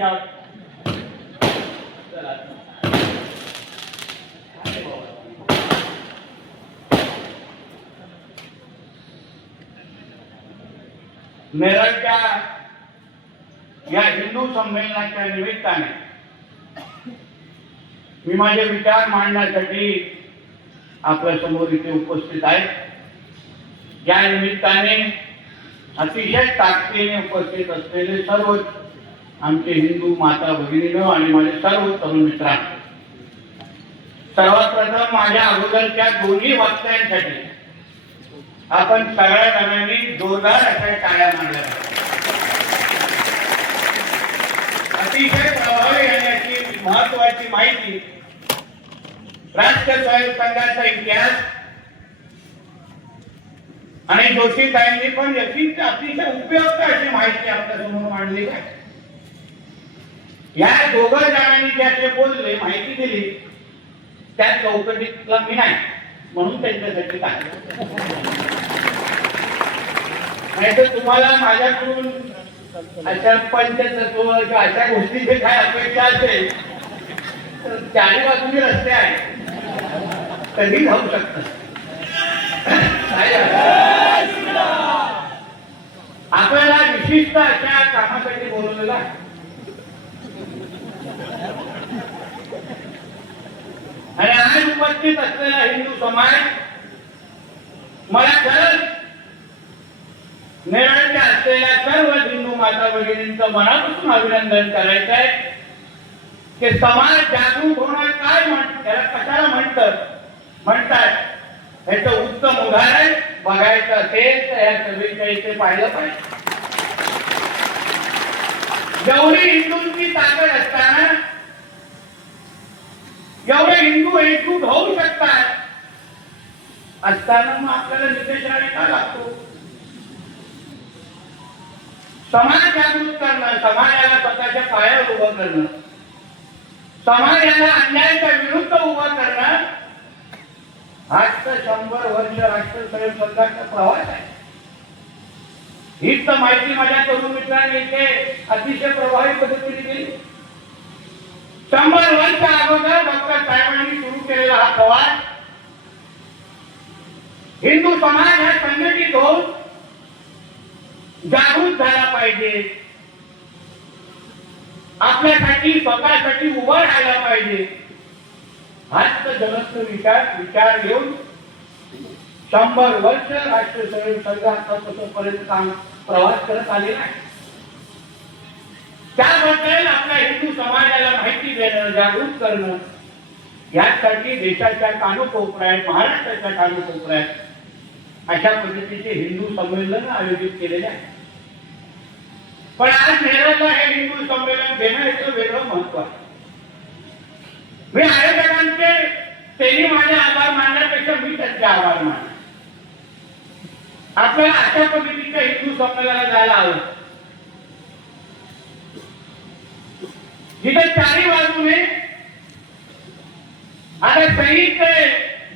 त्याच्यावर. मेरठच्या या हिंदू संमेलनाच्या निमित्ताने मी माझे विचार मांडण्यासाठी आपल्या समोर इथे उपस्थित आहे. या निमित्ताने अतिशय ताकदीने उपस्थित असलेले सर्व आमचे हिंदू माता भगिनींनो आणि माझे सर्व तरुण मित्रांनो, सर्वात प्रथम माझ्या अगोदरच्या दोन्ही वक्त्यांसाठी आपण सगळ्या जणांनी जोरदार अशा टाळ्या मारल्या. अतिशय प्रभावी आणि महत्वाची माहिती, राष्ट्रीय स्वयंसेवक संघाचा इतिहास आणि जोशीताईंनी पण याची अतिशय उपयुक्त अशी माहिती आपल्यासमोर मांडली आहे. या दोघं जणांनी जे असे बोलले, माहिती दिली, त्या चौकटीतला मी नाही, म्हणून त्यांच्यासाठी काय नाही तर तुम्हाला माझ्याकडून अशा पंचतत्व किंवा अशा गोष्टीची काय अपेक्षा असेल तर चारी बाजूने रस्ते आहे, कधी जाऊ शकतात. आपल्याला विशिष्ट अशा कामासाठी बोलवलेलं आहे. आणि आज उपस्थित असलेला हिंदू समाज मला खरंच मेरठच्या असलेल्या सर्व हिंदू माता भगिनींचं मनापासून अभिनंदन करायचं आहे की समाज जागरूक होणं काय त्याला कशाला म्हणतात याचं उत्तम उदाहरण बघायचं असेल तर या सभेच्या इथे पाहिलं पाहिजे. जेवढी हिंदूंची ताकद असताना, जेवढे हिंदू एकजूट होऊ शकतात असताना मग आपल्याला नितेश राणे का लागतो? समाज जागृत करणं, समाजाला स्वतःच्या पायावर उभं करणं, समाजाला अन्यायाच्या विरुद्ध उभं करणं, हाच तर 100 वर्ष राष्ट्रीय स्वयंसेवक संघाचा प्रवास आहे. हीच तर माहिती माझ्या तरुण मित्रांनी इथे अतिशय प्रभावी पद्धतीने दिली. 100 वर्ष अगोदर डॉक्टर साहेबांनी सुरू केलेला हा प्रवास हिंदू समाज हा संघटित होऊन जागृत झाला पाहिजे, आपल्यासाठी स्वतःसाठी उभं राहायला पाहिजे. हाच तर जगत विचार घेऊन 100 वर्ष राष्ट्रीय स्वयंसेवक संघ आतापर्यंत काम प्रवास करत आलेला आहे. त्याबद्दल आपल्या हिंदू समाजाला माहिती देणं, जागृत करणं, यासाठी देशाच्या कानकोपऱ्यात, महाराष्ट्राच्या कानकोपऱ्यात अशा पद्धतीचे हिंदू संमेलन आयोजित केलेले आहे. पण आज मेरठला हे हिंदू संमेलन घेणं याचं वेगळं महत्व आहे. मी आयोजकांचे त्यांनी माझे आभार मानण्यापेक्षा मी त्यांचे आभार मानतो. आपल्याला अशा पद्धतीच्या हिंदू संमेलनाला जायला हवं, जिथे चारी बाजूने आता सईद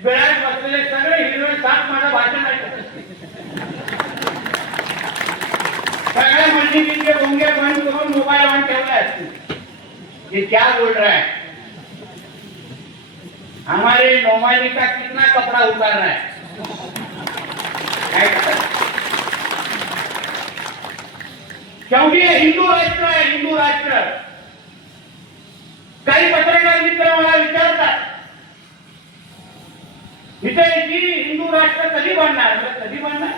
बिळात बसलेले सगळे हिरवे साप माझं भाषण ऐकत असते. सगळ्या मंडळींचे बोंगे बंद करून मोबाईल ऑन ठेवले असते. ये क्या बोल रहा है? हमारे नौमानी का कितना कपड़ा उतार रहा है? क्योंकि ये हिंदू राष्ट्र है, हिंदू राष्ट्र. काही पत्रकार मित्र मला विचारतात इथे की हिंदू राष्ट्र कधी बनणार? कधी बनणार?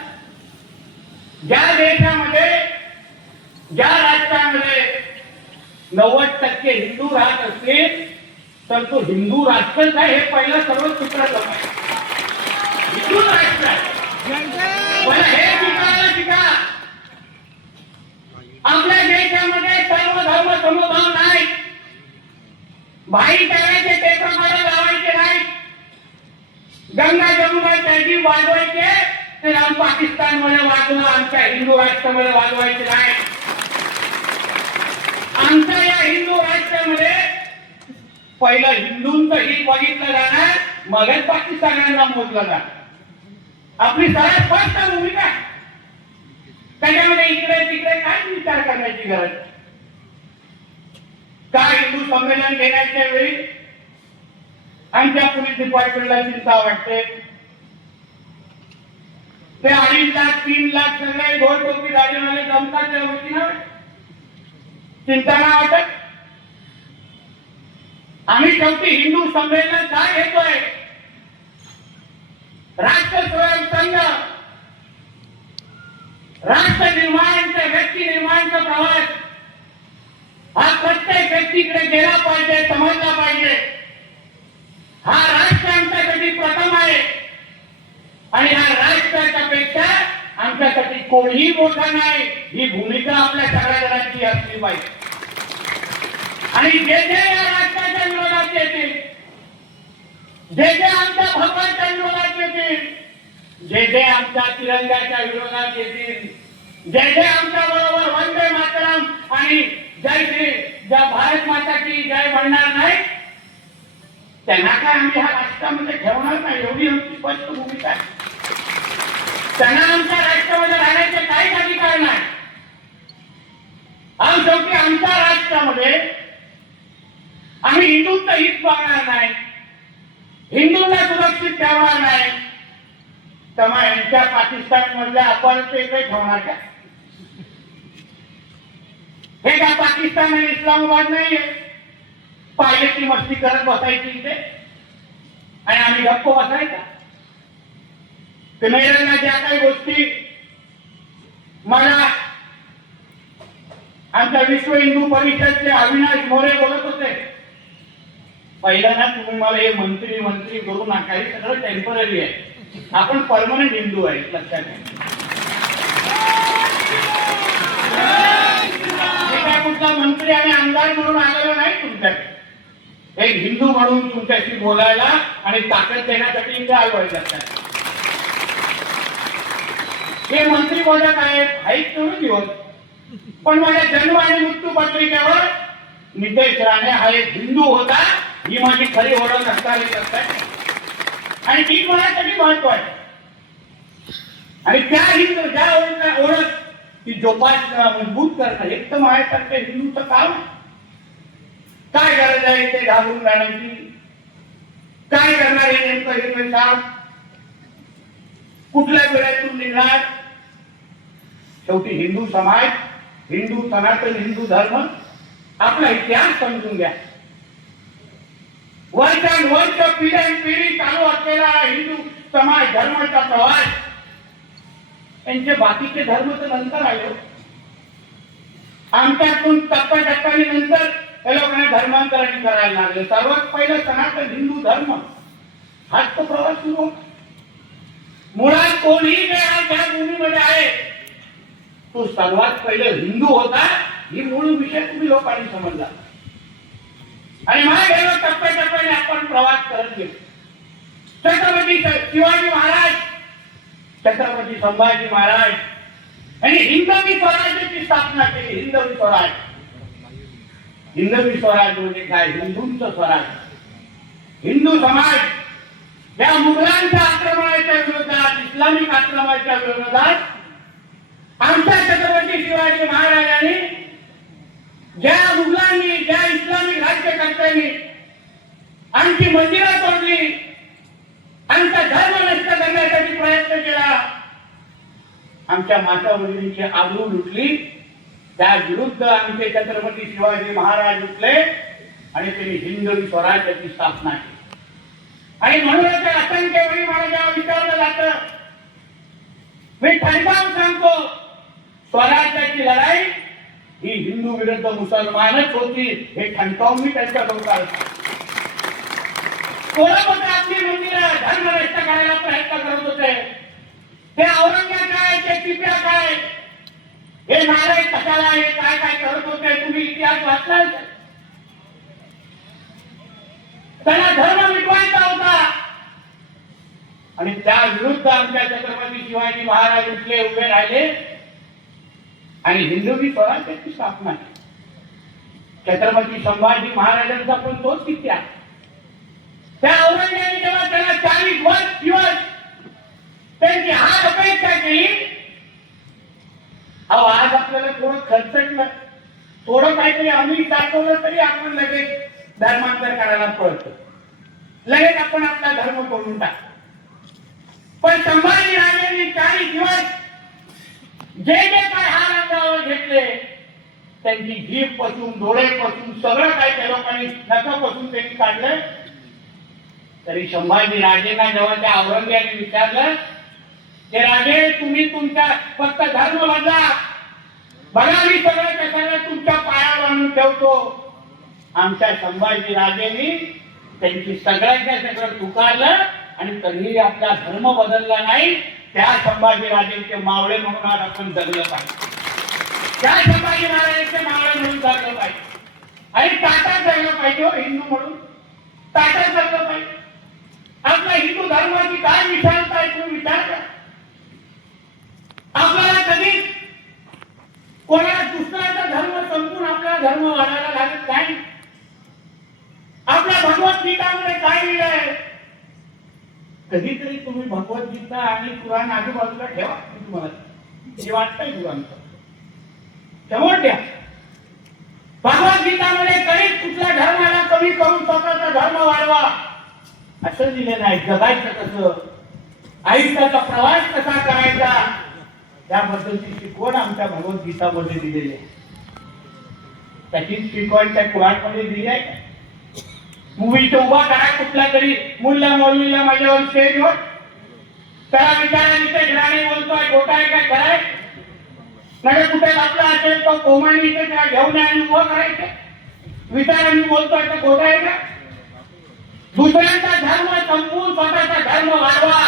ज्या देशामध्ये, ज्या राष्ट्रामध्ये 90% हिंदू राहत असतील तर तो हिंदू राष्ट्रच आहे, हे पहिलं सर्व सूत्र आहे. हिंदू राष्ट्र मला हे शिकायला शिका. आपल्या देशामध्ये सर्व धर्म समभाव नाही, भाईचाराचे टेकमारा लावायचे नाही, गंगा जमुना तहजीब वाजवायचे ते राम पाकिस्तान मध्ये वाजवलं, आमच्या हिंदू राष्ट्रामध्ये वाजवायचे नाही. आमच्या या हिंदू राष्ट्रामध्ये पहिलं हिंदूंचं हित बघितलं जाणार, मगच पाकिस्तानांना मोजलं जाणार. आपली सरळ स्पष्ट भूमिका, त्याच्यामध्ये इकडे तिकडे काय विचार करण्याची गरज. का हिंदू संमेलन घेण्याच्या वेळी आमच्या पोलीस डिपार्टमेंटला चिंता वाटते? ते 2.5 लाख 3 लाख सगळे गोल टोपी गाडीवाले जमतात त्या गोष्टीनं चिंता नाही वाटत? आम्ही शेवटी हिंदू संमेलन काय घेतोय? राष्ट्र स्वयंसंघ, राष्ट्र निर्माणाचा, व्यक्ती निर्माणाचा प्रवास हा प्रत्येक व्यक्तीकडे गेला पाहिजे, समजला पाहिजे. हा राष्ट्र आमच्यासाठी प्रथम आहे आणि या राष्ट्राच्या पेक्षा आमच्यासाठी कोणीही मोठा नाही, ही भूमिका आपल्या सगळ्या जणांची असली पाहिजे. आणि जे जे या राष्ट्राच्या विरोधात येतील, जे जे आमच्या भगवानच्या विरोधात येतील, जे जे आमच्या तिरंग्याच्या विरोधात येतील, जे जे आमच्या बरोबर वंदे मातरम आणि जय श्री ज्या भारत माता की जय म्हणणार नाही, त्यांना काय आम्ही ह्या राष्ट्रामध्ये ठेवणार नाही, एवढी आमची स्पष्ट भूमिका आहे. त्यांना आमच्या राष्ट्रामध्ये राहण्याचे काहीच अधिकार नाही. आणि शेवटी आमच्या राष्ट्रामध्ये आम्ही हिंदूंचं हित बघणार नाही, हिंदूंना सुरक्षित ठेवणार नाही, तेव्हा यांच्या पाकिस्तान मधल्या आपण ते इकडे ठेवणार का? हे का पाकिस्तान आणि इस्लामाबाद नाहीये? पायलटची मस्ती करत बसायची इथे आणि आम्ही गप्प बसायचा? कनेरियांना ज्या काही गोष्टी मला आमच्या विश्व हिंदू परिषदचे अविनाश मोरे बोलत होते, पहिलं ना तुम्ही मला हे मंत्री मंत्री करू नका, हे सगळं टेम्पररी आहे, आपण परमनंट हिंदू आहे, लक्षात घ्या. कुठला मंत्री आणि आमदार म्हणून आलेलो नाही तुमच्याकडे, एक हिंदू म्हणून तुमच्याशी बोलायला आणि ताकद देण्यासाठी इथे आलो आहे. लक्षात हे मंत्री पदक आहे तेवढे दिवस, पण माझ्या जन्म आणि मृत्यू पत्रिकेवर नितेश राणे हा एक हिंदू होता, ही माझी खरी ओळख असणारी करतात आणि ती कोणासाठी महत्व आहे. आणि त्या हिंदू ज्या ओळख ती जोपासणं मजबूत करणं एक तर माझ्यासारख्या हिंदूचं काम. काय गरज आहे ते घाबरून राहण्याची? काय करणार हे नेमकं हिरवे काम? कुठल्या वेळेतून निघणार? शेवटी हिंदू समाज, हिंदू सनातन हिंदू धर्म, आपला इतिहास समजून घ्या. वर्षानुवर्ष पिढ्यानपिढी चालू असलेला हिंदू समाज धर्माचा प्रवास, यांचे बाकीचे धर्म तर नंतर आले. आमच्यातून टप्प्याटप्प्याने नंतर हे लोकांना धर्मांतरण करायला लागले. सर्वात पहिलं सनातन हिंदू धर्म हाच तो प्रवास सुरू होता. मुळात कोणीही ज्या भूमीमध्ये आहे तो सर्वात पहिलं हिंदू होता, ही मूळ विषय तुम्ही लोकांनी समजला. आणि मग गेलो टप्प्याटप्प्याने आपण प्रवास करत गेलो. छत्रपती शिवाजी महाराज, छत्रपती संभाजी महाराज यांनी हिंदवी स्वराज्याची स्थापना केली. हिंदवी स्वराज, हिंदवी स्वराज म्हणजे काय? हिंदूंचं स्वराज. हिंदू समाज या मुघलांच्या आक्रमणाच्या विरोधात, इस्लामिक आक्रमणाच्या विरोधात आमच्या छत्रपती शिवाजी महाराजांनी, ज्या मुघलांनी, ज्या इस्लामिक राज्यकर्त्यांनी आमची मंदिरं तोडली, आमचा धर्म नष्ट करण्यासाठी प्रयत्न केला, आमच्या माता वडिलांची आबरू लुटली, त्या विरुद्ध आमचे छत्रपती शिवाजी महाराज उठले आणि त्यांनी हिंदवी स्वराज्याची स्थापना केली. आणि म्हणूनच असंख्य वेळी मला जेव्हा विचारलं जातं, मी ठणकावून सांगतो, स्वराज्याची लढाई ही हिंदू विरुद्ध मुसलमानच होती, हे ठणकावून मी त्यांच्या डोक्यावर कोणामध्ये आपली मंदिरं धर्म नष्ट करायला प्रयत्न करत होते. ते औरंग्या काय, ते टिप्या काय, हे नारे कशाला, हे काय काय करत होते, तुम्ही इतिहास वाचलाय. त्यांना धर्म मिटवायचा होता आणि त्या विरुद्ध आमच्या छत्रपती शिवाजी महाराज उठले, उभे राहिले आणि हिंदवी स्वराज्याची स्थापना केली. छत्रपती संभाजी महाराजांचा पण तोच इतिहास. त्या औरंगजेबाने जेव्हा त्याला 40 दिवस त्यांची हात अपेक्षा केली, अहो आज आपल्याला थोडं खर्चटलं, थोडं काहीतरी आम्ही दाखवलं तरी आपण लगेच धर्मांतर करायला पळतो, लगेच आपण आपला धर्म करून टाकतो. पण संभाजी राजांनी 40 दिवस जे जे काय हार अंगावर घेतले, त्यांची जीभ पासून डोळे पासून सगळं काय त्या लोकांनी नखापासून त्यांनी काढलं. तरी संभाजी राजेंना जेव्हा त्या औरंगजेबाने विचारलं की राजे तुम्ही तुमचा फक्त धर्म बदला, बघा मी सगळं सगळं तुमच्या पायावर आणून ठेवतो. आमच्या संभाजी राजेंनी त्यांची सगळ्यांच्या सगळं तुकारलं आणि तरीही आपला धर्म बदलला नाही. त्या संभाजी राजेंचे मावळे म्हणून आज आपण जगलं पाहिजे, त्या संभाजी महाराजांचे मावळे म्हणून जगलं पाहिजे आणि ताटात जगलं पाहिजे. हिंदू म्हणून ताटात जगलं पाहिजे. आपल्या हिंदू धर्माची काय विशालता आहे तुम्ही विचार करा. आपल्याला कधी कोणाला दुसऱ्याचा धर्म संपून आपला धर्म वाढायला लागत नाही. आपल्या भगवद्गीतामध्ये काय लिहिलंय? कधीतरी तुम्ही भगवद्गीता आणि कुराण आजूबाजूला ठेवा. तुम्हाला जे वाटतंय कुराणचं समोर द्या. भगवद्गीतामध्ये कधीच कुठल्या धर्माला कमी करून स्वतःचा धर्म वाढवा असं लिहिलं नाही. जगायचं कसं, आयुष्याचा प्रवास कसा करायचा त्याबद्दलची शिकवण आमच्या भगवद्गीतामध्ये दिलेली आहे. त्याची शिकवण त्या कुराणमध्ये दिली आहे. मूवीचा उभा करा कुठला तरी मुल्ला मौलवीला माझ्यावर स्टेजवर, त्याला विचारा इथे घराणे बोलतोय खोटा आहे का खरं आहे, नाही कुठे आपला असेल तो कोमाणी इथे त्याला घेऊन आणि उभं करायचं. विचारा मी बोलतोय तर खोटा आहे का? दुसऱ्यांचा धर्म संपवून स्वतःचा धर्म वाढवा,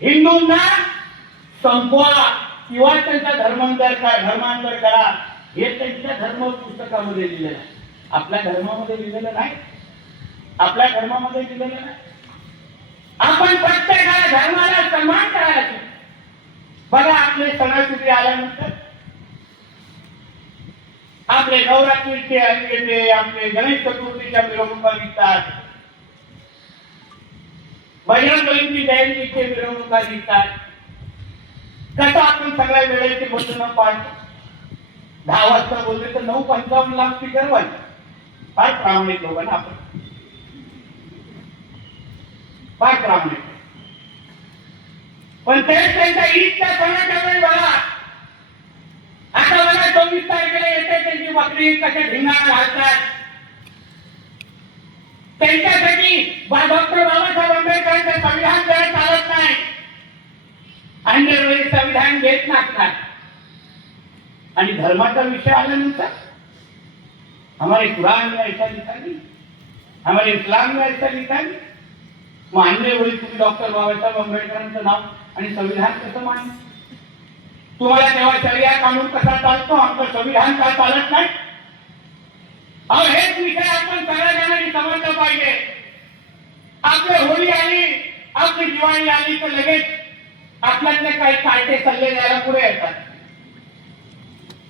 हिंदूंना संपवा किंवा त्यांचा धर्मांतर करा, हे त्यांच्या धर्म पुस्तकामध्ये लिहिलेलं आहे. आपल्या धर्मामध्ये लिहिलेलं नाही. आपल्या धर्मामध्ये लिहिलेलं नाही. आपण प्रत्येकाला धर्माला सन्मान करायचं. बघा आपले सणासुदी आल्यानंतर आपले नवरात्रीचे आपले गणेश चतुर्थीच्या मिरवणुका निघतात, बजरंगबलीची जयंतीचे मिरवणुका निघतात. कसं आपण सगळ्या वेळेचे बसून पाळतो. 10 वाजता बोलले तर 9:55 ला स्पीकर वाजतो. फार प्रामाणिक लोकांना आपण फार प्रामाणिक. पण तेच त्यांच्या ईदच्या सणाच्या वेळी बघा, आता बघा 24 तारखेला येते त्यांची बकरी कशा धिंगाणा घालतात. त्यांच्यासाठी डॉक्टर बाबासाहेब आंबेडकरांचं संविधान जर चालत नाही आणि दरवेळी संविधान घेत नसतात आणि धर्माचा विषय आल्यानंतर हमारे कुरान में ऐसा लिखा नहीं, हमारे इस्लाम में ऐसा लिखा नहीं. मग अन्य वेळी तुम्ही डॉक्टर बाबासाहेब आंबेडकरांचं नाव आणि संविधान कसं मानलं? तुम्हाला तेव्हा शरिया कानून कसा चालतो, आमचं संविधान का चालत नाही? अहो हेच विषय आपण सगळ्या जणांनी समजलं पाहिजे. आपली होळी आली, आपली दिवाळी आली तर लगेच आपल्यातले काही कायदे सल्ले द्यायला पुढे येतात.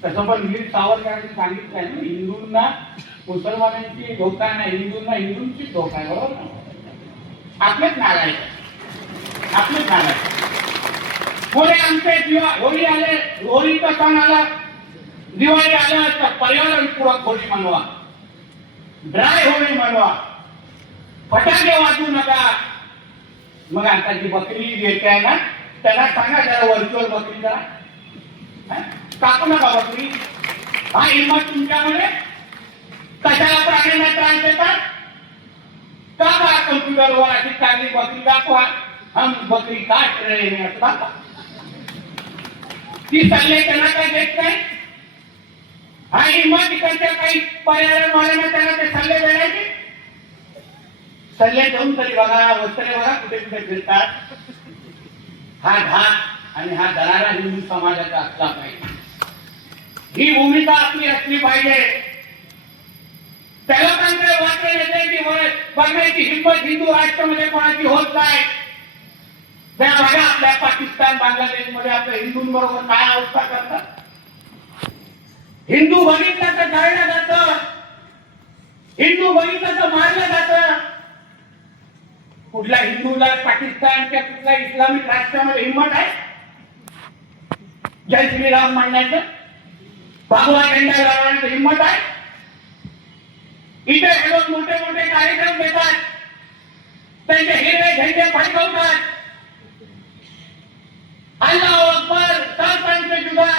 तसं पण वीर सावरकरांनी सांगितलंय ना, हिंदूंना मुसलमानांची धोका नाही, हिंदूंना हिंदूंची धोका आहे. बरोबर ना? आपलेच नारायण, आपलेच नारायण. पुढे आमचे होळी आले, होळीचा सण आला, दिवाळी आला तर पर्यावरणपूरक होळी मनवा, ड्राय होळी मनवा, फटाके वाजवू नका. मग आता जी बकरी घेते ना त्यांना सांगा जरा व्हर्च्युअल बकरी जरा कापू नका बकरी. हा हिंमत तुमच्यामध्ये? कशाला प्राण्यांना त्रास देतात? का बा कम्प्युटरवर अशी चांगली बकरी दाखवा, हम बकरी काट रहे हैं असं दाखवा. ती सल्ले त्यांना काय देत नाही. हा हिंमत इकडच्या काही पर्यावरण वाल्यांना त्यांना ते सल्ले देण्याची. सल्ले देऊन तरी बघा, वस्त्रे बघा कुठे कुठे फिरतात. हा घात आणि हा दरारा हिंदू समाजाचा असला पाहिजे. ही भूमिका आपली असली पाहिजे. त्या लोकांकडे वाटले नेत्यांची बघण्याची हिंमत हिंदू राष्ट्रामध्ये कोणाची होत नाही. त्या बघा आपल्या पाकिस्तान बांगलादेशमध्ये आपल्या हिंदूंबरोबर काय अवस्था करतात. हिंदू बघितलं तर जाळलं जातं, हिंदू बघितलं तर मारलं जातं. कुठल्या हिंदूला पाकिस्तानच्या कुठल्या इस्लामिक राष्ट्रामध्ये हिंमत आहे जय श्रीराम म्हणण्याचं? भगवा झेंडा लावण्याची हिंमत आहे? इथे हे लोक मोठे मोठे कार्यक्रम घेतात, त्यांचे हिरवे झेंडे फडकवतात, अल्लाहू अकबर, सरपंच जुदा.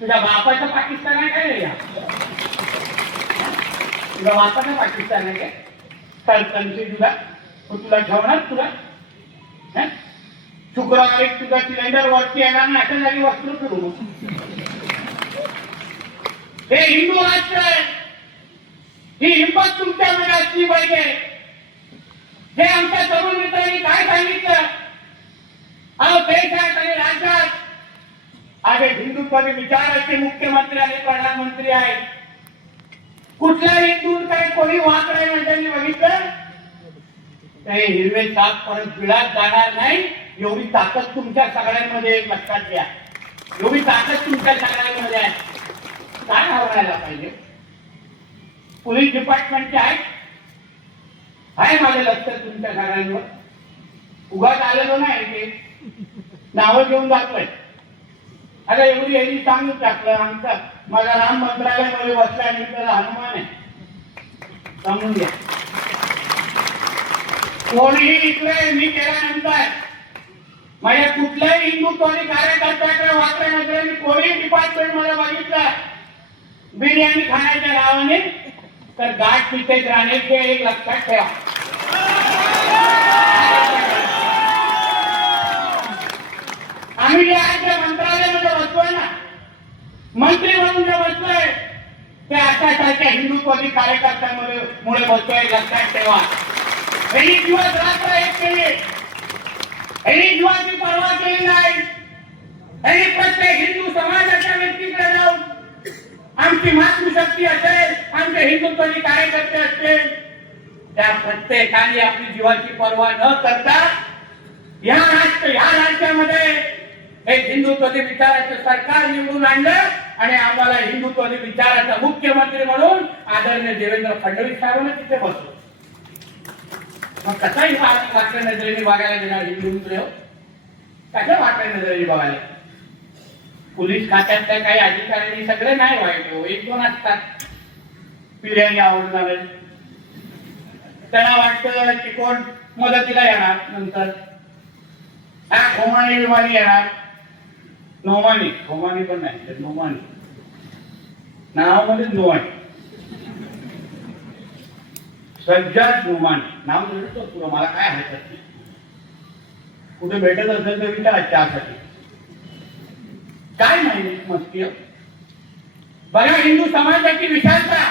तुझ्या बापाचं पाकिस्तान आहे काय रे? तुझ्या बापाचं पाकिस्तान आहे काय? सरपंच जुदा तुला ठेवणार तुला? शुक्रवारी तुझा सिलेंडर वरती येणार ना, अशा जागी वस्त्र करू. हे हिंदू राष्ट्र आहे, ही हिंमत तुमच्यामध्ये असली पाहिजे. जे आमच्या तरुण मित्रांनी काय सांगितलं, अहो देशात आणि राज्यात आज हिंदुत्वादी विचाराचे मुख्यमंत्री आणि प्रधानमंत्री आहेत. कुठल्या हिंदू काय कोणी वाकडे मंडळी बघितलं ते हिरवे साप परत बिळात जाणार नाही. एवढी ताकद तुमच्या सगळ्यांमध्ये लक्षात घ्या, एवढी ताकद तुमच्या सगळ्यांमध्ये आहे. काय आवडायला पाहिजे? पोलीस डिपार्टमेंटचे आहे माझं लक्ष तुमच्या सगळ्यांवर. उगाच आलेलो नाही ते नावं घेऊन जातोय. आता एवढी यांनी सांगून टाकलं, आमचा माझा राम मंत्रालयामध्ये बसला आणि त्याला हनुमान आहे, समजून घ्या. कोणीही इकडे मी केल्यानंतर माझ्या कुठल्याही हिंदुत्वादी कार्यकर्त्याकडे वाकड्या नजरेने कोणीही डिपार्टमेंट मध्ये बघितलं बिर्याणी खाण्याच्या नावाने तर गाठ तिथेच राहण्याचे एक लक्षात ठेवा. आम्ही जे आज मंत्रालयामध्ये बसलोय ना, मंत्री म्हणून जे बसलोय ते अशासारख्या हिंदुत्वादी कार्यकर्त्यांमध्ये मुळे बसतोय, लक्षात ठेवा. यांनी दिवस रात्र एक केली, यांनी जीवाची पर्वा केली नाही. यांनी प्रत्येक हिंदू समाजाच्या व्यक्तीकडे जाऊन आमची मातृशक्ती असेल, आमचे हिंदुत्वादी कार्यकर्ते असतील, त्या प्रत्येकाने आपली जीवाची पर्वा न करता या राज्यामध्ये एक हिंदुत्वादी विचाराचं सरकार निवडून आणलं आणि आम्हाला हिंदुत्वादी विचाराचा मुख्यमंत्री म्हणून आदरणीय देवेंद्र फडणवीस साहेबांना तिथे बसलो. मग कसाही वाकड्या नजरेने बघायला देणार हिंदू? कशा वाकड्या नजरेने बघायला? पोलीस खात्यातल्या काही अधिकाऱ्यांनी सगळे नाही वाईट हो, एक दोन असतात पिढ्याने आवडणार. त्यांना वाटतं की कोण मदतीला येणार, नंतर हा खोमाणी विमानी येणार. नोमानी, खोमानी पण नाही, नोमानी नावामध्ये नोमानी, सज्जाद नोमानी नाव देतो तुला, मला काय हरकत नाही. कुठे भेटत असेल तर विचार त्यासाठी काय नाही मस्ती. बघा हिंदू समाजाची विशालता,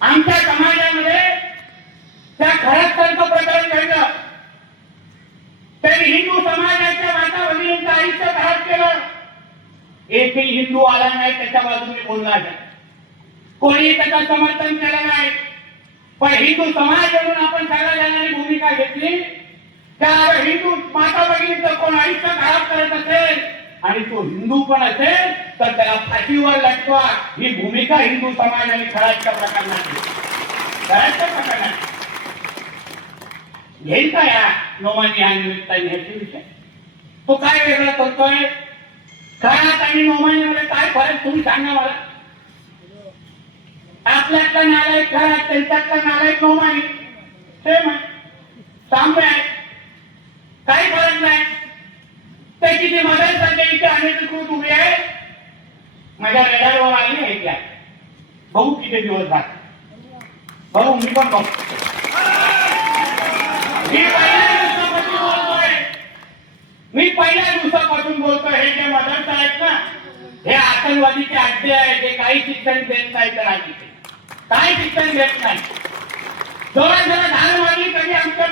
आमच्या समाजामध्ये त्या खरंच प्रकरण घडलं तरी हिंदू समाजाच्या माता भगिनींचं आयुष्य खराब केलं. एकही हिंदू आला नाही त्याच्या बाजूने बोलणार नाही, कोणी त्याचं समर्थन केलं नाही. पण हिंदू समाज म्हणून आपण सगळ्या जणांनी भूमिका घेतली. त्या हिंदू माता भगिनीचं कोण आयुष्य खराब करत असेल आणि तो हिंदू पण असेल तर त्याला फाशीवर लटकवा, ही भूमिका हिंदू समाजाने खराच्या प्रकरणात घेईल का या नोमानी या निमित्ताने ह्याचे विषय? तो काय वेगळं करतोय? खरात आणि नोमानीमध्ये काय फरक तुम्ही सांगा मला. आपल्यातला नालायक खरात, त्यांच्यातला नालायक नोमानी सेम आहे, साम्य आहे, काही फरक नाही. त्याची जी मदत इथे अनेकीकृत उभी आहे, माझ्या रेडारवर आली आहे त्या बघू किती दिवस झाले. बघू मी पण बघतो. मी पहिल्या दिवसापासून बोलतोय हे जे मदत आहेत ना, हे आतंकवादीचे अड्डे आहेत. हे काही शिक्षण देत नाही, तर काही शिक्षण देत नाही. जोरात जोरात धाड मारली कधी आमच्या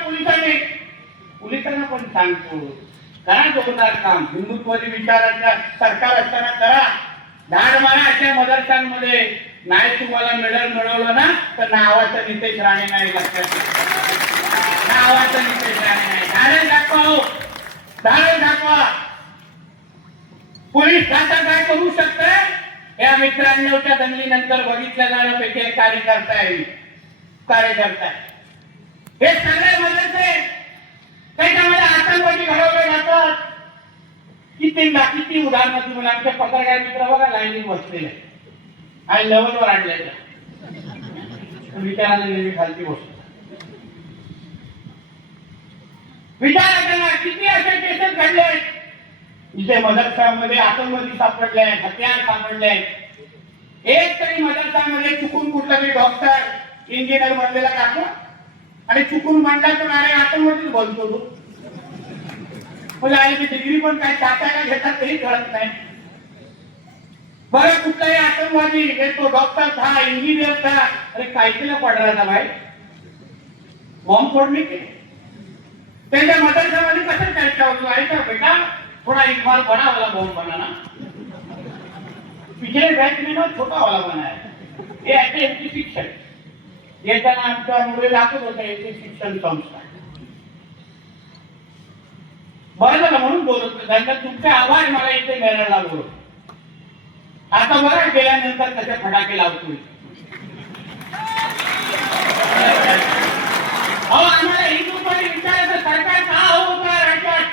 पोलिसांना पण सांगतो, करा जोरदार काम. हिंदुत्वादी विचाराच्या सरकार असताना करा, धाड मारा. अशा मदरशांमध्ये नाही तुम्हाला मेडल मिळवलं ना तर नावाचं नितेश राणे नाही, लक्षात नावाचं नितेश राणे नाही. धाडे दाखवा, धाडे दाखवा. पोलीस खातं काय करू शकत या मित्रांच्या दंगलीनंतर बघितल्या जाण्यापैकी एक कार्यकर्ता आहे. हे सगळे मदरसे त्याच्यामध्ये आतंकवादी घडवले जातात. किती उदाहरणं तुम्हाला आमच्या पत्रकार मित्र बघा लाईनीत बसलेले आणि लेवलवर आणले विचारायला नेहमी खालती बसतो. विचार करा किती असे केसेस घडले जिथे मदरसामध्ये आतंकवादी सापडले, हत्यार सोडले. एक तरी मदरसामध्ये चुकून कुठला तरी डॉक्टर इंजिनियर बनलेला टाकू आणि चुकून मांडला तर अरे आतंकवादीच बनतो तू. म्हणजे आई डिग्री पण काय टाकायला घेतात तेही कळत नाही. बरं कुठलाही आतंकवादी तो डॉक्टर था, इंजिनियर था, अरे काय केलं पड रहा था भाई, बॉम्ब फोड़ने के. त्यांच्या मदरसामध्ये कसं चर्चा होती ऐका बेटा थोड़ा एक बार बड़ा वाला बॉम्ब बनाना, पिछले बैच में ना छोटा वाला बनाया. हे ऐसे यांची शिक्षण येताना आमच्या मुळे दाखवत होतं यांचे शिक्षण संस्था. बरं झालं म्हणून बोलत त्यांना तुमचे आभार मला इथे नेरायला बोलत. आता बघा गेल्यानंतर कसे फटाके लावतोय. आम्हाला हिंदूंमध्ये विचारायचं सरकार का होता राज्यात.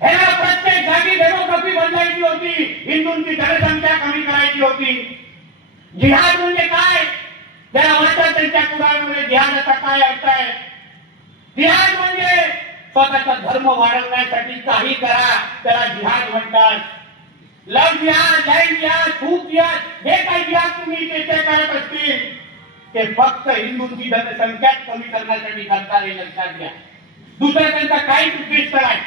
ह्याला प्रत्येक जागी डेमोक्रेसी बनवायची होती, हिंदूंची जनसंख्या कमी करायची होती. जिहाद म्हणजे काय ज्याला वाटतं त्यांच्या कुराणमध्ये जिहादाचा काय अर्थ आहे. जिहाद म्हणजे स्वतःचा धर्म वाढवण्यासाठी काही करा त्याला जिहाद म्हणतात. लव जिहाद, लाईफ जिहाद, खूप जिहाद जे काही जिहाद तुम्ही ते करत असतील ते फक्त हिंदूंची जनसंख्या कमी करण्यासाठी करतात हे लक्षात घ्या. दुसरं त्यांचा काहीच उद्दिष्ट नाही.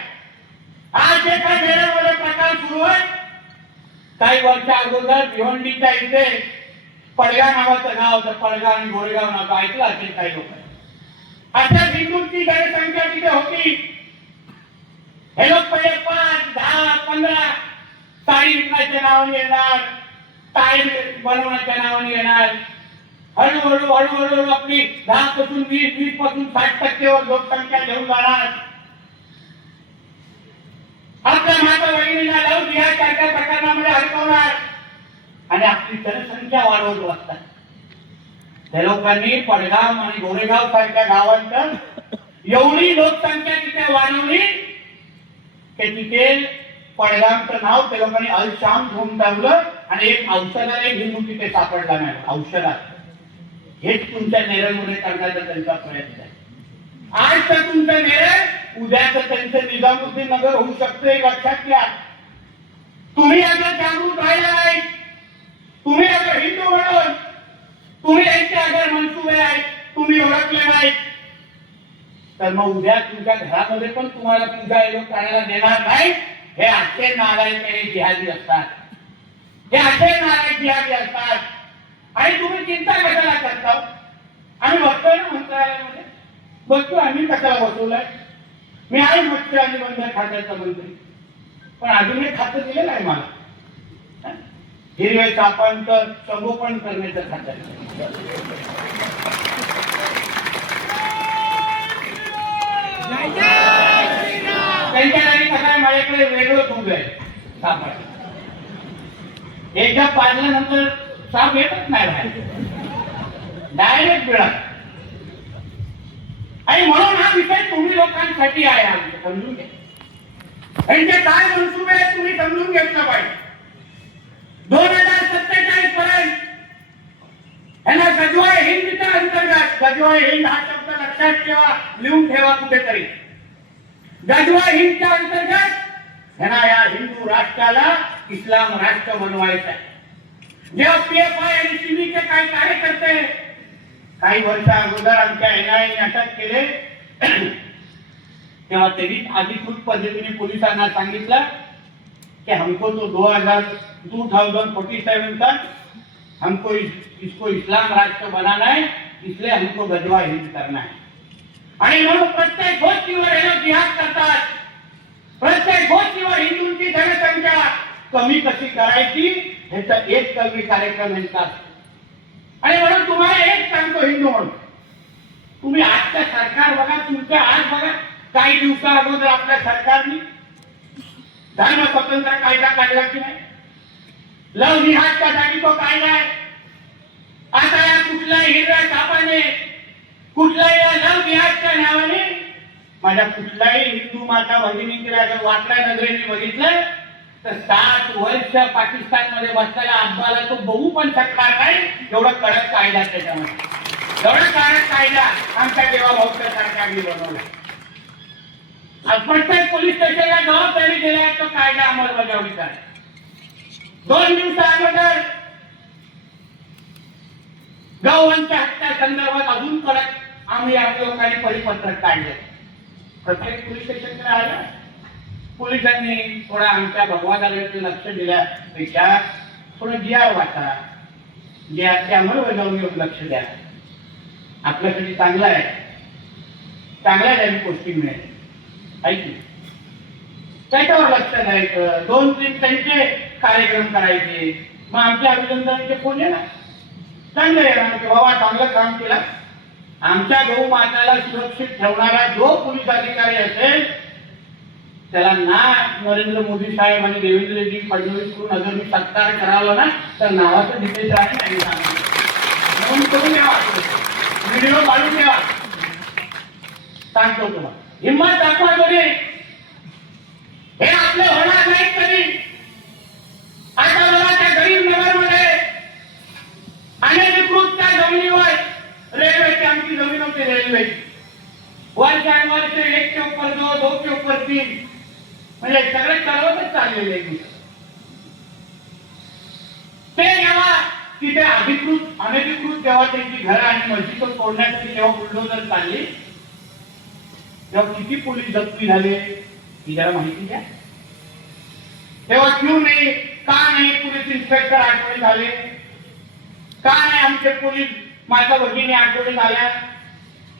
आज जे काही नेरळमध्ये प्रकार सुरू आहे काही वर्षा अगोदर भिवंडीच्या इथे पडगा नावाचं नाव होतं. पडगा आणि गोरेगाव नाव ऐकलं असेल काही लोक. अशा हिंदूंची जनसंख्या तिथे होती. हे लोक पहिले 5, 10, 15 साडी विकण्याच्या नावाने येणार, टायर बनवण्याच्या नावाने येणार. हळूहळू आपली 10 पासून 20 पासून 60% लोकसंख्या घेऊन जाणार. आपल्या माता बहिणीला लव जिहाद सारख्या प्रकरणामध्ये अडकवणार आणि आपली जनसंख्या वाढवत बसतात. त्या लोकांनी पडगाव आणि गोरेगाव सारख्या गावांत एवढी लोकसंख्या तिथे वाढवली की तिथे पडगावचं नाव त्या लोकांनी अल शाम ठेवून टाकलं आणि एक औषधाला एक हिंदू तिथे सापडला नाही. औषधात हेच तुमच्या नेरळमध्ये करण्याचा त्यांचा प्रयत्न आहे. आज तर तुमचं नेरळ उद्याचं त्यांचं निजामुद्दीन नगर होऊ शकतं हे लक्षात घ्या. तुम्ही अगर जागृत राहिला नाही, तुम्ही अगर हिंदू म्हणून तुम्ही यांचे अगर मनसुबे आहेत तुम्ही ओळखले नाहीत तर मग उद्या तुमच्या घरामध्ये पण तुम्हाला पूजा हे लोक करायला देणार नाही. हे असे नालायक हे जिहादी असतात. हे असे नालायक जिहादी असतात आणि तुम्ही चिंता कशाला करता. आम्ही बसतोय ना मंत्रालयामध्ये बसतो. आम्ही कशाला बसवलाय. मी आहे मत्स्य आणि बंदर खात्याचा मंत्री पण अजून एक खातं दिलेलं आहे मला हिरवे सापांचं संगोपन करण्याचं खातं. त्यांच्या जागी कसं आहे माझ्याकडे वेगळं दूध आहे सापाचं. एकदा पाजल्यानंतर साप येतच नाही बाहेर डायरेक्ट मिळत. आणि म्हणून हा विषय तुम्ही लोकांसाठी आहे आमचे समजून घ्या. यांचे काय मनसुबे आहेत तुम्ही समजून घेतलं पाहिजे. 2047 पर्यंत यांना गजवाय हिंदच्या अंतर्गत गजवाय हिंद हा शब्द लक्षात ठेवा, लिहून ठेवा कुठेतरी. गजवाय हिंदच्या अंतर्गत यांना या हिंदू राष्ट्राला इस्लाम राष्ट्र बनवायचं आहे. जेव्हा PFI आणि सिमीचे काही कार्यकर्ते काही वर्षा अगोदर आमच्या NIA अटक केले तेव्हा त्यांनी अधिकृत पद्धतीने पोलिसांना सांगितलं कि हमको तो 2047 तक हमको इसको इस्लाम राष्ट्र बनाना है, इसलिए हमको गजवा हिंद करना है. आणि म्हणून प्रत्येक गोष्टीवर हे लोक जिहाद करतात. प्रत्येक गोष्टीवर हिंदूंची जनसंख्या कमी कशी करायची ह्याचा एक कलमी कार्यक्रम यांचा असतो. आणि म्हणून तुम्हाला एक सांगतो हिंदू म्हणून तुम्ही आजचं सरकार बघा, तुमच्या आज बघा काही दिवसा अगोदर आपल्या सरकारने धर्म स्वतंत्र कायदा काढला की नाही. लव जिहादच्या जागी तो कायदा आहे. आता या कुठल्याही हिरव्या सापाने कुठल्याही या लव जिहादच्या नावाने माझ्या कुठल्याही हिंदू माता भगिनीकडे अगर वाटल्या नजरेने बघितलं तर 7 वर्ष पाकिस्तानमध्ये बसलेला अब्बाला तो बघू पण शकणार नाही. एवढा कडक कायदा त्याच्यामध्ये, एवढा कडक कायदा आमच्या देवाभाऊच्या सरकारने बनवला. प्रत्येक पोलीस स्टेशनला जबाबदारी दिल्या तो कायदा अंमलबजावणीचा. 2 दिवसा अगोदर गौवंश हत्या संदर्भात अजून कडक आम्ही आपल्या लोकांनी परिपत्रक काढले. प्रत्येक पोलीस स्टेशनकडे आलं, पोलिसांनी थोडा आमच्या भगवानाकडे लक्ष दिल्यापेक्षा थोडं GR वाचा, GRच्या अंमलबजावणीवर लक्ष द्या. आपल्यासाठी चांगलं आहे, चांगल्या जागी पोस्टिंग मिळेल. ऐकली त्याच्यावर लक्ष द्यायचं. 2-3 त्यांचे कार्यक्रम करायचे. मग आमच्या अभिनंदनाचे फोन येणार, चांगलं येणार की बाबा चांगलं काम केलं. आमच्या गौ माताला सुरक्षित ठेवणारा जो पोलीस अधिकारी असेल त्याला ना नरेंद्र मोदी साहेब आणि देवेंद्रजी फडणवीस करून अगर मी सत्कार करावं ना तर नावाचं डिटेल्स आहे नाही म्हणून करून द्यावा, व्हिडिओ काढून द्यावा. सांगतो तुम्हाला, हिंमत दाखवा कोणी. हे आपले होणार नाही कधी. आता मला त्या गरीब नगरमध्ये अनधिकृत त्या जमिनीवर रेल्वेची आमची जमीन होती, रेल्वे वर्षानुवर्ष 1 के ऊपर 2, 2 के ऊपर 3 म्हणजे सगळे चालवतच चाललेले. ते जेव्हा तिथे अनधिकृत जेव्हा त्यांची घरं आणि मस्जिद तोडण्यासाठी जेव्हा बुलडोजर चालली तेव्हा किती पोलीस जखमी झाले ही जरा माहिती द्या. तेव्हा क्यों नाही, का नाही पोलीस इन्स्पेक्टर आठवडे झाले, का नाही आमचे पोलीस माता भगिनी आठवडे झाल्या,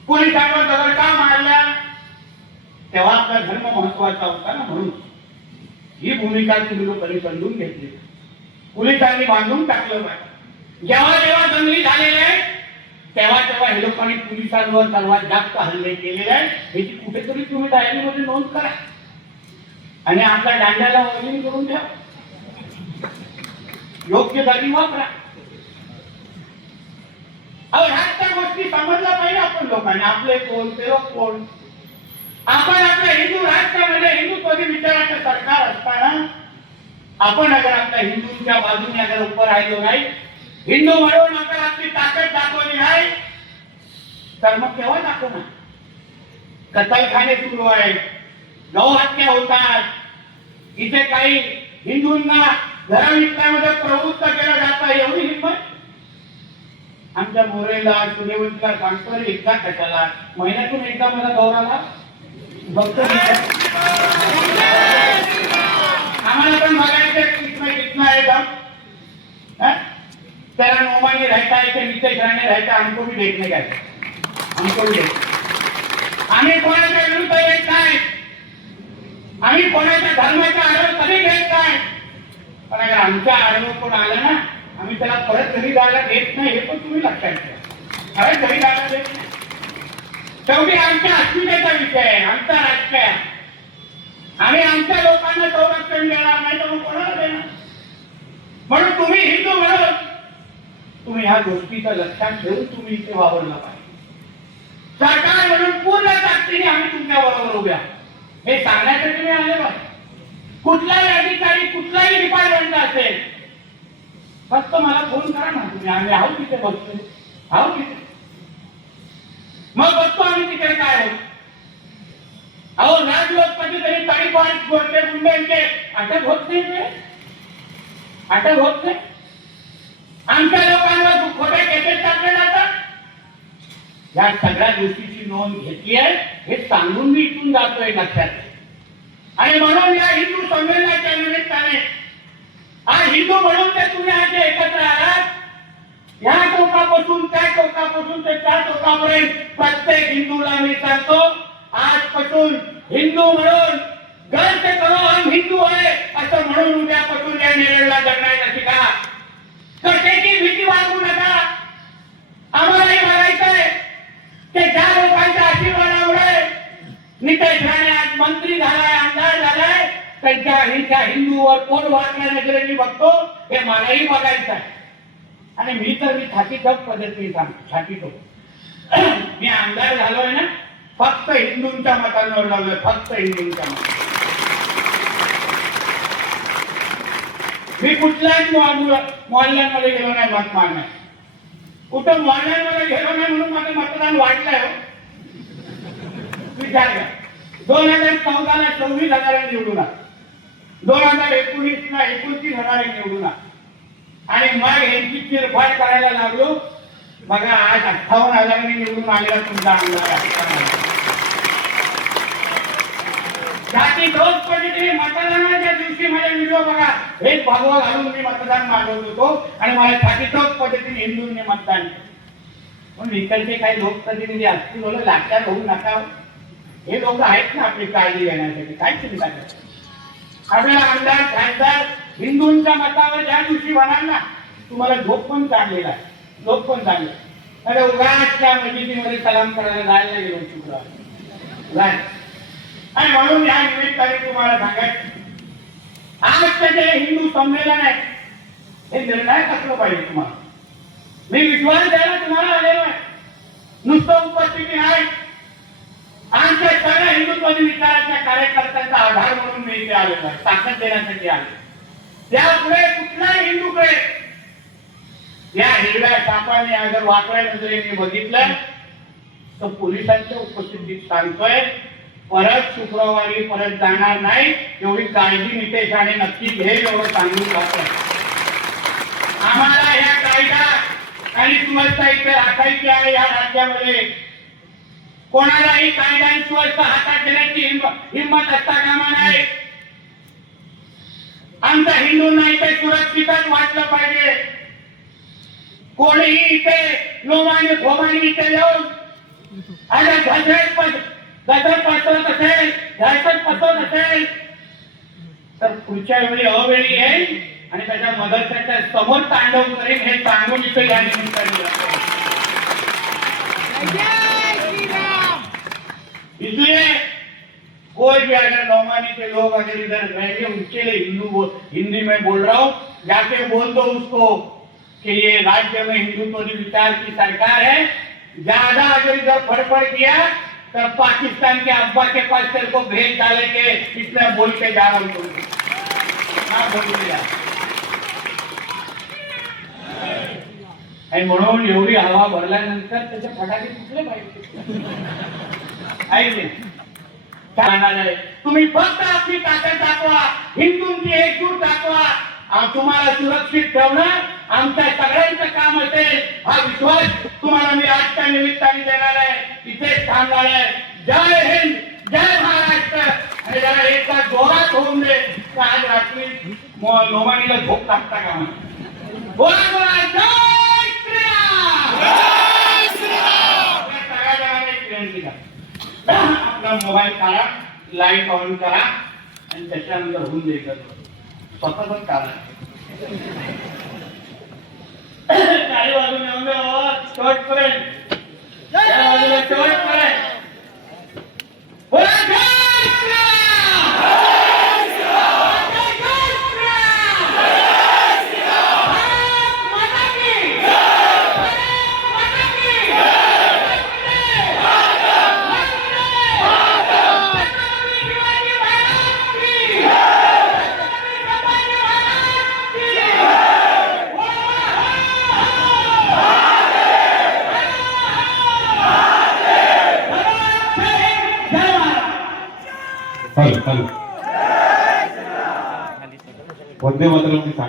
पोलिसांवर दगड का मारल्या. तेव्हा आपला धर्म महत्वाचा होता ना, म्हणून ही भूमिका तुम्ही लोकांनी समजून घेतली. पोलिसांनी बांधून टाकलं पाहिजे. जेव्हा जेव्हा दंगली झालेल्या आहेत तेव्हा तेव्हा हे लोकांनी पोलिसांवर सर्वात जास्त हल्ले केलेले आहेत. याची कुठेतरी तुम्ही डायरीमध्ये नोंद करा आणि आपल्या दांड्याला वजन करून ठेवा, योग्य जागी वापरा. अहो ह्या गोष्टी समजल्या पाहिजे आपण लोकांनी. आपले कोण ते लोक कोण. आपण आपल्या हिंदू राष्ट्रामध्ये हिंदुत्वादी विचाराचं सरकार असताना आपण अगर आपल्या हिंदूंच्या बाजूने अगर उभं राहिलो नाही, हिंदू म्हणून अगर आपली ताकद दाखवली नाही तर मग केव्हा दाखवणार. कत्तलखाने सुरू आहेत, गौहत्या होतात, इथे काही हिंदूंना घराविकण्यामध्ये प्रवृत्त केलं जातं. एवढी हिंमत आमच्या मोरेला सूर्यवंशीला सांगतो एकदा कशाला, महिन्यातून एकदा मला दौराला बघतो. आम्हाला पण बघायचं कितना है दम. तेरा नोमानी रहता है कि नितेश राणे रहता है, हमको भी देखने का है, हमको भी देख. आम्ही कोणाच्या विरुद्ध येत नाही, आम्ही कोणाच्या धर्माच्या आडवं कधी घेत नाही. पण अगर आमच्या आडवं कोण आलं ना आम्ही त्याला परत घरी जायला देत नाही, हे पण तुम्ही लक्षात ठेवा. परत घरी जायला देत नाही. शेवटी आमच्या अस्मितेचा विषय आहे, आमचा राजकीय. आम्ही आमच्या लोकांना संरक्षण देणार नाही तर मग कोणाला देणार. म्हणून तुम्ही हिंदू म्हणून तुम्ही ह्या गोष्टीचं लक्षात ठेवून तुम्ही इथे वावरला पाहिजे. सरकार म्हणून पूर्ण ताकदीने आम्ही तुमच्या बरोबर उभ्या हे सांगण्यासाठी मी आले पाहिजे. कुठलाही अधिकारी कुठलाही डिपार्टमेंट असेल फक्त मला फोन करा ना तुम्ही, आम्ही आहोत तिथे बसतो, आहोत तिथे. मग बघतो आम्ही तिकडे काय होत. अहो राजलोक कधीतरी ताडीपार गोरटे गुंड्यांचे अटक होत नाही, अटक होत नाही. आमच्या लोकांवर खोटे केसेस टाकले जातात. या सगळ्या गोष्टीची नोंद घेतली आहे हे सांगून मी इथून जातोय लक्षात. आणि म्हणून या हिंदू संमेलनाच्या निमित्ताने आज हिंदू म्हणून ते तुम्ही आज एकत्र आलात. या टोकापासून त्या टोकापासून ते त्या टोकापर्यंत प्रत्येक हिंदूला मी सांगतो आजपासून हिंदू म्हणून गर्व करो हम हिंदू आहे असं म्हणून उद्यापासून या निवडला जगण्याचा शिका. कशाची भीती वागू नका. आम्हालाही बघायचं आहे की ज्या लोकांच्या आशीर्वादामुळे नितेश राणे आज मंत्री झालाय, आमदार झालाय, त्यांच्या हिंदूवर कोण वागण्या नजरेने बघतो हे मलाही बघायचं आहे. आणि मी छाती ठोक पद्धतीने सांगतो, छाती ठोक. मी आमदार झालोय ना फक्त हिंदूंच्या मतांवर लावलंय, फक्त हिंदूंच्या मतांवर. मी कुठल्याच मोहल्ल्यांमध्ये गेलो नाही मत मागण्यात. कुठं मोहल्ल्यांमध्ये गेलो नाही म्हणून माझं मतदान वाढलंय हो. विचार घ्या. 2014 ला 26,000 निवडून आला, 2019 ला 29,000 निवडून आला, आणि मग यांची चिरफाड करायला लागलो. बघा आज 58,000 निवडून आलेला तुमचा आमदार आहे. जाती दोष पद्धतीने मतदानाच्या दिवशी माझे व्हिडिओ बघा, एक भगवा घालून मी मतदान मागवत होतो आणि मला छातीतोच पद्धतीने हिंदूंनी मतदान केलं. पण इकडचे काही लोकप्रतिनिधी असतील बोल लाचार होऊ नका. हे लोक आहेत ना आपली काळजी घेण्यासाठी, काय चिंता करतात. आपल्याला आमदार खासदार हिंदूंच्या मतावर ज्या दिवशी म्हणाल ना, तुम्हाला झोप पण चांगलेला आहे, झोप पण चांगले. अरे उगाच त्या मस्जिदीमध्ये सलाम करायला जायला गेलो शुक्रवार. आणि म्हणून या निमित्ताने तुम्हाला सांगायचं, आजचं जे हिंदू संमेलन आहे हे निर्णायक असलं पाहिजे. तुम्हाला मी विश्वास द्यायला तुम्हाला आलेलो आहे, नुसतं उपस्थिती नाही. आमच्या सगळ्या हिंदुत्वादी विचाराच्या कार्यकर्त्यांचा आधार म्हणून मी इथे आलेलो आहे, ताकद देण्यासाठी आले. त्यापुढे कुठलाही हिंदूकडे या हिरव्या सापाने अगर वाकड्या नजरेने बघितलं तर पोलिसांच्या उपस्थितीत सांगतोय, परत शुक्रवारी परत जाणार नाही. एवढी काळजी नितेशाने नक्की घेईल एवढं सांगून जातोय. आम्हाला ह्या कायदा आणि सुव्यवस्था इथे राखायची आहे. या राज्यामध्ये कोणालाही कायदा आणि सुव्यवस्था हातात घेण्याची हिंमत असता कामा नये. आमच्या हिंदूंना इथे सुरक्षितच वाटलं पाहिजे. कोणीही इथे लोमाने घोमाने इथे येऊन आणि गजर पसरत असेल, दहशत पसरत असेल तर पुढच्या वेळी अवेळी येईल आणि त्याच्या मदतीच्या समोर तांडव करेल, हे सांगून इथे या निमित्ताने. इसलिए कोई भी अगर नौमानी के लोग अगर इधर रहेंगे, उनके लिए हिंदी में बोल रहा हूँ, जाके बोल दो उसको कि ये राज्य में हिंदुत्व विचार की सरकार है. ज्यादा अगर इधर फड़फड़ किया तो पाकिस्तान के अब्बा के पास तेरे को भेज डालेंगे, इसलिए बोल के जा रहा हूँ. आणि म्हणून एवढी हवा भरल्यानंतर त्याचे फटाके कुठले पाहिजे ऐकले. तुम्ही फक्त आपली ताकद दाखवा, हिंदूंची एकजूट दाखवा. तुम्हाला सुरक्षित ठेवणं आमच्या सगळ्यांचं काम असेल, हा विश्वास तुम्हाला मी आजच्या निमित्ताने देणार आहे, इथेच थांबणार आहे. जय हिंद, जय महाराष्ट्र. आणि जरा एकदा जोरात होऊन दे तर आज रात्री लोमानीला झोप टाकता का म्हणा. बोला बोला जय श्रीराम, जय श्रीराम. सगळ्या जणांना एक विनंती करा, आपला मोबाईल काढा, लाईट ऑन करा आणि त्याच्यानंतर होऊन द्यायचं. स्वतः पण काढा. चारी बाजूने येऊन द्या शेवटपर्यंत, त्या बाजूला शेवटपर्यंत. बोला जय श्रीराम, जय श्रीराम, जय श्रीराम, जय श्रीराम. भारत माता की जय, भारत माता की जय. छत्रपती शिवाजी महाराज की जय, छत्रपती संभाजी महाराज की जय. वंदे मातरम.